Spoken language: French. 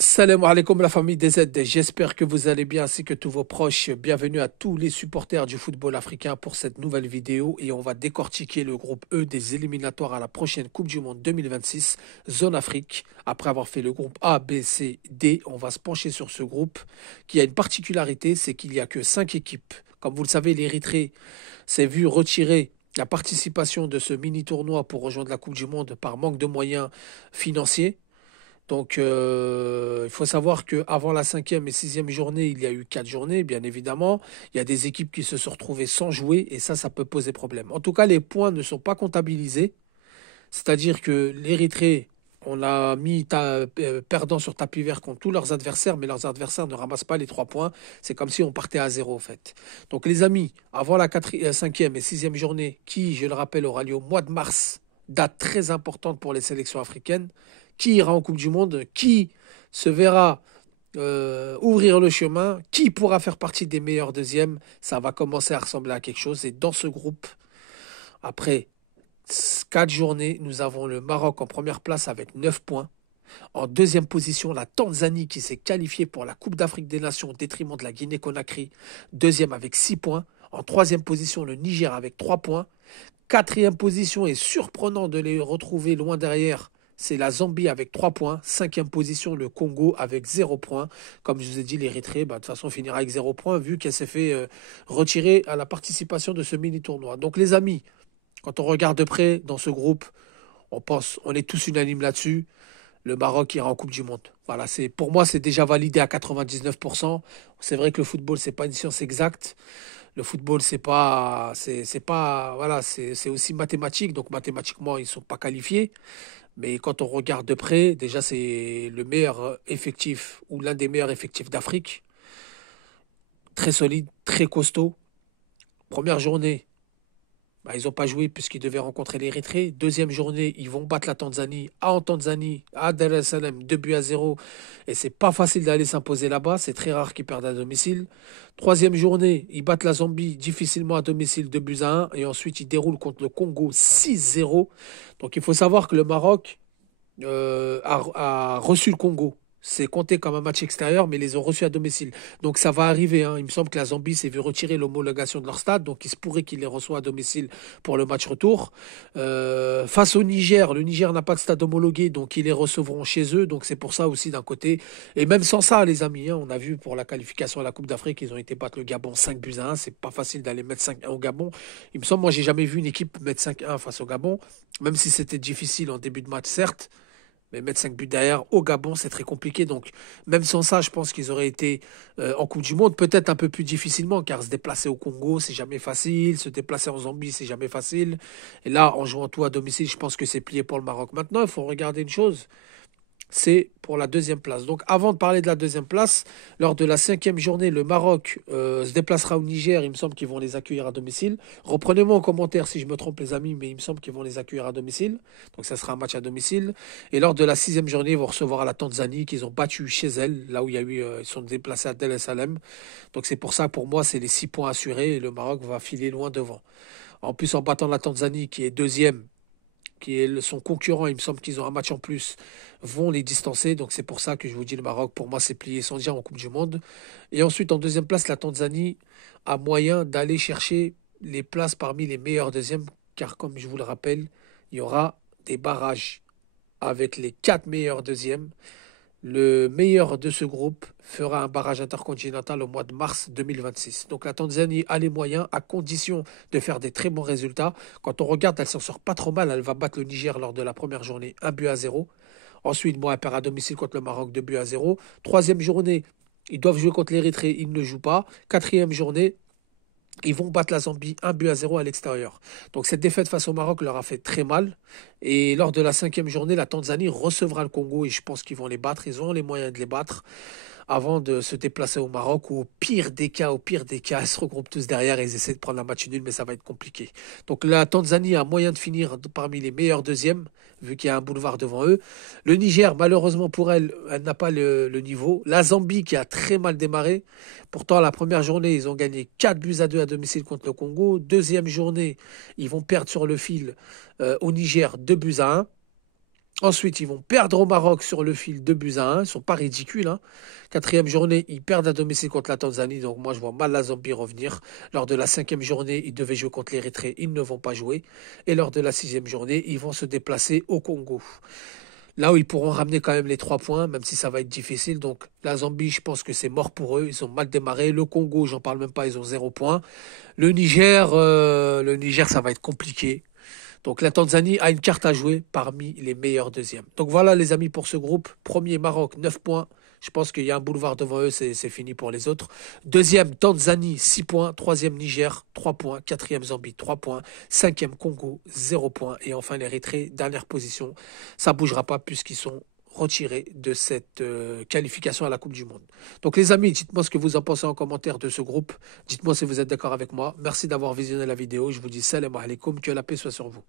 Salam alaikum la famille des Z, j'espère que vous allez bien ainsi que tous vos proches. Bienvenue à tous les supporters du football africain pour cette nouvelle vidéo et on va décortiquer le groupe E des éliminatoires à la prochaine Coupe du Monde 2026, zone Afrique. Après avoir fait le groupe A, B, C, D, on va se pencher sur ce groupe qui a une particularité, c'est qu'il n'y a que 5 équipes. Comme vous le savez, l'Érythrée s'est vu retirer la participation de ce mini tournoi pour rejoindre la Coupe du Monde par manque de moyens financiers. Donc, il faut savoir qu'avant la cinquième et sixième journée, il y a eu 4 journées, bien évidemment. Il y a des équipes qui se sont retrouvées sans jouer et ça peut poser problème. En tout cas, les points ne sont pas comptabilisés. C'est-à-dire que l'Érythrée, on a mis perdant sur tapis vert contre tous leurs adversaires, mais leurs adversaires ne ramassent pas les 3 points. C'est comme si on partait à zéro, en fait. Donc, les amis, avant la cinquième et sixième journée, qui, je le rappelle, aura lieu au mois de mars, date très importante pour les sélections africaines, qui ira en Coupe du Monde, qui se verra ouvrir le chemin, qui pourra faire partie des meilleurs deuxièmes, ça va commencer à ressembler à quelque chose. Et dans ce groupe, après 4 journées, nous avons le Maroc en première place avec 9 points. En deuxième position, la Tanzanie qui s'est qualifiée pour la Coupe d'Afrique des Nations au détriment de la Guinée-Conakry, deuxième avec 6 points. En troisième position, le Niger avec 3 points. Quatrième position, et surprenant de les retrouver loin derrière, c'est la Zambie avec 3 points. Cinquième position, le Congo avec 0 points. Comme je vous ai dit, l'Érythrée, de toute façon, finira avec 0 points vu qu'elle s'est fait retirer à la participation de ce mini-tournoi. Donc les amis, quand on regarde de près dans ce groupe, on est tous unanimes là-dessus. Le Maroc ira en Coupe du Monde. Voilà, pour moi, c'est déjà validé à 99%. C'est vrai que le football, c'est pas une science exacte. Le football, voilà, c'est aussi mathématique. Donc mathématiquement, ils ne sont pas qualifiés. Mais quand on regarde de près, déjà, c'est le meilleur effectif ou l'un des meilleurs effectifs d'Afrique. Très solide, très costaud. Première journée, ils n'ont pas joué puisqu'ils devaient rencontrer l'Érythrée. Deuxième journée, ils vont battre la Tanzanie en Tanzanie, à Dar es Salaam, 2 buts à zéro. Et c'est pas facile d'aller s'imposer là-bas. C'est très rare qu'ils perdent à domicile. Troisième journée, ils battent la Zambie difficilement à domicile, 2 buts à un. Et ensuite, ils déroulent contre le Congo 6-0. Donc il faut savoir que le Maroc a reçu le Congo. C'est compté comme un match extérieur, mais ils les ont reçus à domicile. Donc ça va arriver, hein. Il me semble que la Zambie s'est vu retirer l'homologation de leur stade, donc il se pourrait qu'ils les reçoivent à domicile pour le match retour. Face au Niger, le Niger n'a pas de stade homologué, donc ils les recevront chez eux. Donc c'est pour ça aussi d'un côté. Et même sans ça, les amis, hein, on a vu pour la qualification à la Coupe d'Afrique, ils ont été battre le Gabon 5 buts à 1. C'est pas facile d'aller mettre 5-1 au Gabon. Il me semble, moi j'ai jamais vu une équipe mettre 5-1 face au Gabon, même si c'était difficile en début de match, certes. Mais mettre 5 buts derrière au Gabon, c'est très compliqué. Donc, même sans ça, je pense qu'ils auraient été en Coupe du Monde, peut-être un peu plus difficilement, car se déplacer au Congo, c'est jamais facile. Se déplacer en Zambie, c'est jamais facile. Et là, en jouant tout à domicile, je pense que c'est plié pour le Maroc. Maintenant, il faut regarder une chose, c'est pour la deuxième place. Donc avant de parler de la deuxième place, lors de la cinquième journée, le Maroc se déplacera au Niger. Il me semble qu'ils vont les accueillir à domicile. Reprenez-moi en commentaire si je me trompe les amis, mais il me semble qu'ils vont les accueillir à domicile. Donc ça sera un match à domicile. Et lors de la sixième journée, ils vont recevoir la Tanzanie qu'ils ont battu chez elle, là où il y a eu, ils sont déplacés à Dar es Salaam. Donc c'est pour ça, pour moi, c'est les 6 points assurés et le Maroc va filer loin devant. En plus, en battant la Tanzanie qui est deuxième, qui est son concurrent, il me semble qu'ils ont un match en plus, vont les distancer. Donc c'est pour ça que je vous dis le Maroc, pour moi, c'est plié sans dire en Coupe du Monde. Et ensuite, en deuxième place, la Tanzanie a moyen d'aller chercher les places parmi les meilleurs deuxièmes, car comme je vous le rappelle, il y aura des barrages avec les 4 meilleurs deuxièmes. Le meilleur de ce groupe fera un barrage intercontinental au mois de mars 2026. Donc la Tanzanie a les moyens, à condition de faire des très bons résultats. Quand on regarde, elle s'en sort pas trop mal. Elle va battre le Niger lors de la première journée, 1 but à zéro. Ensuite, bon, elle perd à domicile contre le Maroc, 2 buts à zéro. Troisième journée, ils doivent jouer contre l'Érythrée, ils ne jouent pas. Quatrième journée, ils vont battre la Zambie 1 but à zéro à l'extérieur. Donc cette défaite face au Maroc leur a fait très mal. Et lors de la cinquième journée, la Tanzanie recevra le Congo et je pense qu'ils vont les battre. Ils ont les moyens de les battre avant de se déplacer au Maroc où au pire des cas, ils se regroupent tous derrière et ils essaient de prendre la match nul, mais ça va être compliqué. Donc la Tanzanie a moyen de finir parmi les meilleurs deuxièmes, vu qu'il y a un boulevard devant eux. Le Niger, malheureusement pour elle, elle n'a pas le niveau. La Zambie qui a très mal démarré. Pourtant, la première journée, ils ont gagné 4 buts à 2 à domicile contre le Congo. Deuxième journée, ils vont perdre sur le fil au Niger 2 buts à 1. Ensuite, ils vont perdre au Maroc sur le fil 2 buts à 1. Ils ne sont pas ridicules, hein. Quatrième journée, ils perdent à domicile contre la Tanzanie. Donc moi, je vois mal la Zambie revenir. Lors de la cinquième journée, ils devaient jouer contre l'Érythrée. Ils ne vont pas jouer. Et lors de la sixième journée, ils vont se déplacer au Congo. Là où ils pourront ramener quand même les 3 points, même si ça va être difficile. Donc la Zambie, je pense que c'est mort pour eux. Ils ont mal démarré. Le Congo, j'en parle même pas, ils ont 0 point. Le Niger, ça va être compliqué. Donc la Tanzanie a une carte à jouer parmi les meilleurs deuxièmes. Donc voilà les amis pour ce groupe. Premier Maroc, 9 points. Je pense qu'il y a un boulevard devant eux, c'est fini pour les autres. Deuxième Tanzanie, 6 points. Troisième Niger, 3 points. Quatrième Zambie, 3 points. Cinquième Congo, 0 points. Et enfin l'Érythrée, dernière position. Ça ne bougera pas puisqu'ils sont retirés de cette qualification à la Coupe du Monde. Donc les amis, dites-moi ce que vous en pensez en commentaire de ce groupe. Dites-moi si vous êtes d'accord avec moi. Merci d'avoir visionné la vidéo. Je vous dis salam alaikum, que la paix soit sur vous.